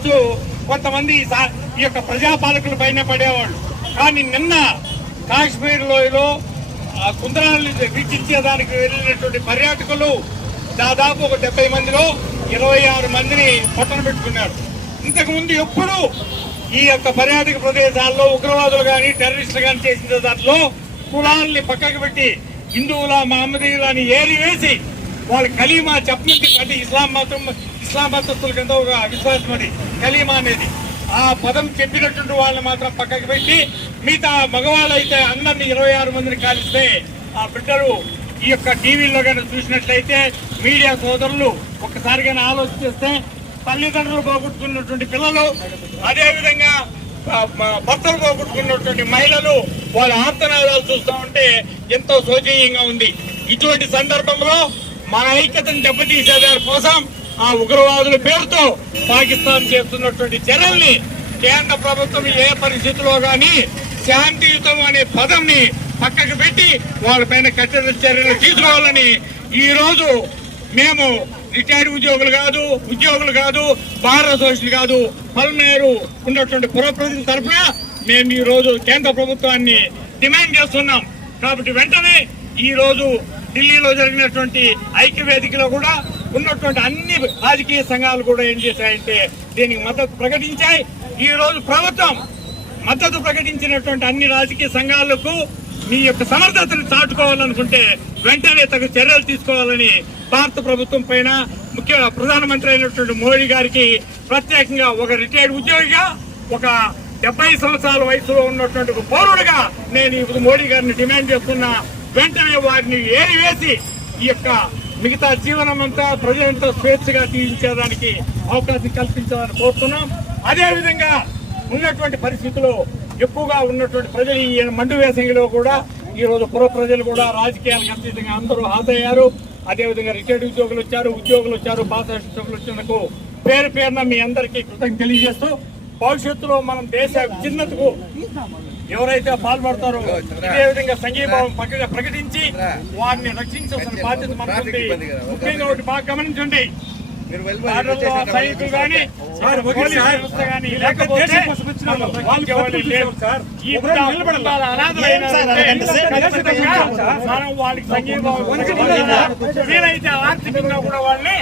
కావచ్చు, కొంతమంది ఈ యొక్క ప్రజాపాలకుల పైన పడేవాళ్ళు. కానీ నిన్న కాశ్మీర్ లోయలో కుందరాలను వీక్షించేదానికి వెళ్ళినటువంటి పర్యాటకులు దాదాపు ఒక 70 మందిలో 26 మందిని పట్టణ పెట్టుకున్నారు. ఇంతకుముందు ఎప్పుడు ఈ యొక్క పర్యాటక ప్రదేశాల్లో ఉగ్రవాదులు కానీ టెర్రరిస్టులు కానీ చేసిన దాంట్లో కులాలని పక్కకు పెట్టి హిందువుల మహమ్మదీయుల అని ఏరివేసి వాళ్ళు కలీమా చెప్పమంది. అంటే ఇస్లాం మతస్థుల కింద ఒక విశ్వాసం అది కలీమా అనేది. ఆ పదం చెప్పినటువంటి వాళ్ళని మాత్రం పక్కకు పెట్టి మిగతా మగవాళ్ళు అయితే అందరినీ 26 మందిని కాలిస్తే ఆ బిడ్డలు ఈ యొక్క టీవీల్లో కానీ చూసినట్లయితే మీడియా సోదరులు ఒక్కసారిగా ఆలోచిస్తే తల్లిదండ్రులు పోగొట్టుకున్నటువంటి పిల్లలు, అదేవిధంగా భర్తలు పోగొట్టుకున్నటువంటి మహిళలు వాళ్ళ ఆర్తనాదాలు చూస్తూ ఉంటే ఎంతో శోచనీయంగా ఉంది. ఇటువంటి సందర్భంలో మన ఐక్యతను దెబ్బతీసేదాని కోసం ఆ ఉగ్రవాదుల పేరుతో పాకిస్తాన్ చేస్తున్నటువంటి చర్యల్ని కేంద్ర ప్రభుత్వం ఏ పరిస్థితిలో కానీ శాంతియుతం అనే పదంని పక్కకు పెట్టి వాళ్ళపైన కఠిన చర్యలు తీసుకోవాలని ఈ రోజు మేము రిటైర్డ్ ఉద్యోగులు కాదు బార్ అసోసియేషన్ కాదు పల్మేరు ఉన్నటువంటి పురప్రజల తరఫున మేము ఈ రోజు కేంద్ర ప్రభుత్వాన్ని డిమాండ్ చేస్తున్నాం. కాబట్టి వెంటనే ఈ రోజు ఢిల్లీలో జరిగినటువంటి ఐక్యవేదికలో కూడా ఉన్నటువంటి అన్ని రాజకీయ సంఘాలు కూడా ఏం చేశాయంటే దీనికి మద్దతు ప్రకటించాయి. ఈ రోజు ప్రభుత్వం మద్దతు ప్రకటించినటువంటి అన్ని రాజకీయ సంఘాలకు మీ యొక్క సమర్థతను చాటుకోవాలనుకుంటే వెంటనే తగు చర్యలు తీసుకోవాలని భారత ప్రభుత్వం పైన ముఖ్య ప్రధానమంత్రి అయినటువంటి మోడీ గారికి ప్రత్యేకంగా ఒక రిటైర్డ్ ఉద్యోగిగా, ఒక 70 సంవత్సరాల వయసులో ఉన్నటువంటి ఒక పౌరుడిగా నేను ఇప్పుడు మోడీ గారిని డిమాండ్ చేస్తున్నా. వెంటనే వారిని ఏరివేసి ఈ యొక్క మిగతా జీవనం అంతా ప్రజలంతా స్వేచ్ఛగా జీవించేదానికి అవకాశం కల్పించాలని కోరుతున్నాం. అదేవిధంగా ఉన్నటువంటి పరిస్థితుల్లో ఎక్కువగా ఉన్నటువంటి ప్రజలు ఈ మండు వేసంగిలో కూడా ఈ రోజు పుర ప్రజలు కూడా రాజకీయాలకు అతీతంగా అందరూ హాజరయ్యారు. అదేవిధంగా రిటైర్డ్ ఉద్యోగులు వచ్చారు, పాత ఉద్యోగులు వచ్చినందుకు పేరున మీ అందరికీ కృతజ్ఞతలు తెలియజేస్తూ భవిష్యత్తులో మనం దేశ విచ్ఛిన్నతకు ఎవరైతే పాల్పడతారో ఇదే విధంగా సంఘీభావం పక్కగా ప్రకటించి వారిని రక్షించాల్సిన బాధ్యత మనకుంది. ముఖ్యంగా ఒకటి బాగా గమనించండి, సైనికులు కానీ పోలీసు వ్యవస్థ కానీ లేకపోతే మనం వాళ్ళకి సంఘీభావం వీలైతే ఆర్థికంగా కూడా వాళ్ళని